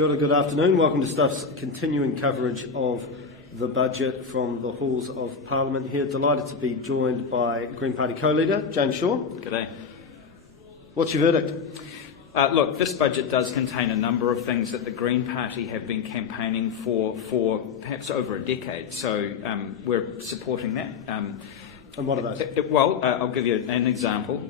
Kia ora, good afternoon. Welcome to Stuff's continuing coverage of the budget from the halls of Parliament here. Delighted to be joined by Green Party co-leader, James Shaw. G'day. What's your verdict? Look, this budget does contain a number of things that the Green Party have been campaigning for perhaps over a decade, so we're supporting that. And what are those? I'll give you an example.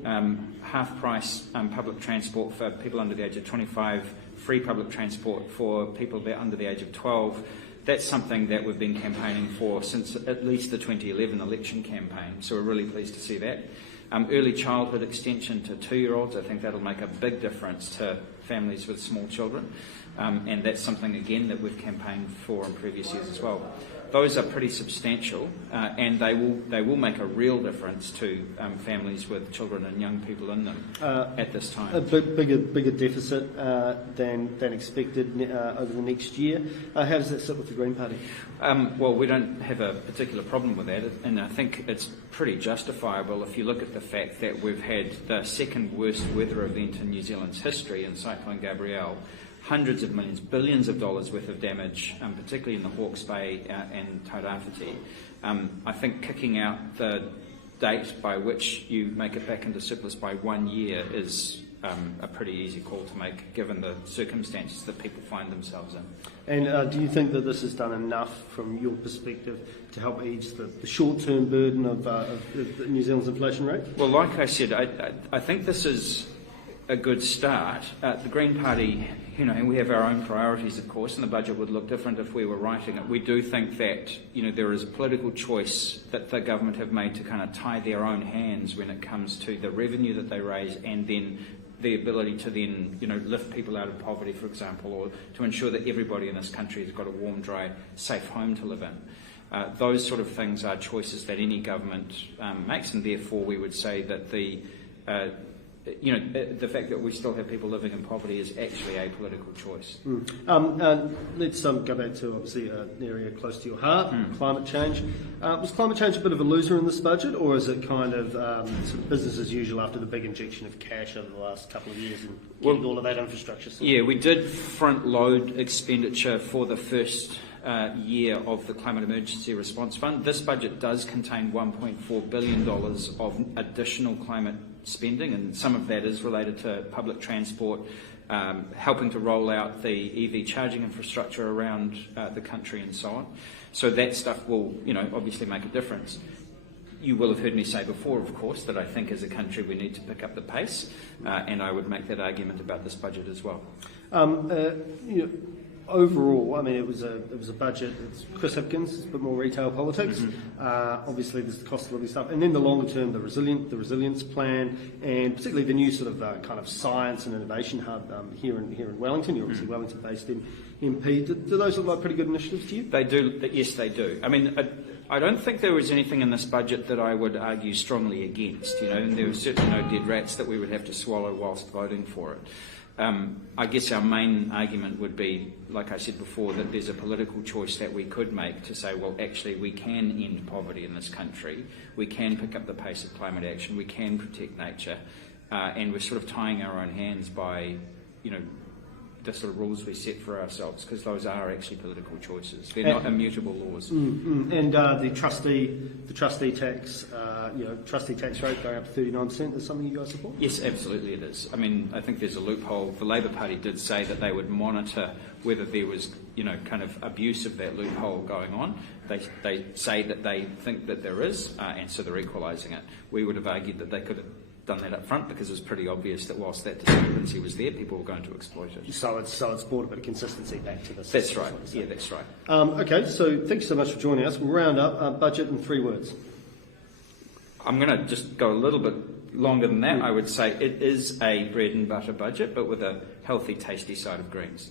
Half-price public transport for people under the age of 25, free public transport for people under the age of 12. That's something that we've been campaigning for since at least the 2011 election campaign, so we're really pleased to see that. Early childhood extension to 2-year-olds, I think that'll make a big difference to families with small children, and that's something, again, that we've campaigned for in previous years as well. Those are pretty substantial, and they will make a real difference to families with children and young people in them at this time. A bigger deficit than expected over the next year. How does that sit with the Green Party? Well, we don't have a particular problem with that, and I think it's pretty justifiable if you look at the fact that we've had the second worst weather event in New Zealand's history in Cyclone Gabrielle. Hundreds of millions, billions of dollars worth of damage, particularly in the Hawke's Bay and Tairāwhiti. I think kicking out the date by which you make it back into surplus by 1 year is a pretty easy call to make, given the circumstances that people find themselves in. And do you think that this has done enough, from your perspective, to help ease the short-term burden of New Zealand's inflation rate? Well, like I said, I think this is a good start. The Green Party, we have our own priorities, of course, and the budget would look different if we were writing it. We do think that, there is a political choice that the government have made to kind of tie their own hands when it comes to the revenue that they raise, and then the ability to then, lift people out of poverty, for example, or to ensure that everybody in this country has got a warm, dry, safe home to live in. Those sort of things are choices that any government makes, and therefore we would say that the fact that we still have people living in poverty is actually a political choice. Let's go back to, obviously, an area close to your heart, climate change. Was climate change a bit of a loser in this budget, or is it kind of sort of business as usual after the big injection of cash over the last couple of years and getting all of that infrastructure sorted? Yeah, we did front-load expenditure for the first year of the Climate Emergency Response Fund. This budget does contain $1.4 billion of additional climate spending, and some of that is related to public transport, helping to roll out the EV charging infrastructure around the country and so on. So that stuff will, obviously make a difference. You will have heard me say before, of course, that I think as a country we need to pick up the pace, and I would make that argument about this budget as well. Overall, it was a budget. It's Chris Hipkins, it's a bit more retail politics. Obviously, there's the cost of living stuff, and then the longer term, the resilience plan, and particularly the new sort of kind of science and innovation hub here in Wellington. You're obviously Wellington-based MP. Do those look like pretty good initiatives to you? They do. Yes, they do. I don't think there was anything in this budget that I would argue strongly against. And there were certainly no dead rats that we would have to swallow whilst voting for it. I guess our main argument would be, like I said before, that there's a political choice that we could make to say, well, actually, we can end poverty in this country, we can pick up the pace of climate action, we can protect nature, and we're sort of tying our own hands by, the sort of rules we set for ourselves, because those are actually political choices. They're not immutable laws. And the trustee tax, trustee tax rate going up to 39%, is something you guys support? Yes, absolutely it is. I think there's a loophole. The Labour Party did say that they would monitor whether there was, kind of abuse of that loophole going on. They say that they think that there is, and so they're equalising it. We would have argued that they could have done that up front, because it was pretty obvious that whilst that discrepancy was there, people were going to exploit it. So it's brought a bit of consistency back to this. That's right. Yeah, that's right. Okay, so thank you so much for joining us. We'll round up budget in 3 words. I'm going to just go a little bit longer than that. I would say it is a bread and butter budget, but with a healthy, tasty side of greens.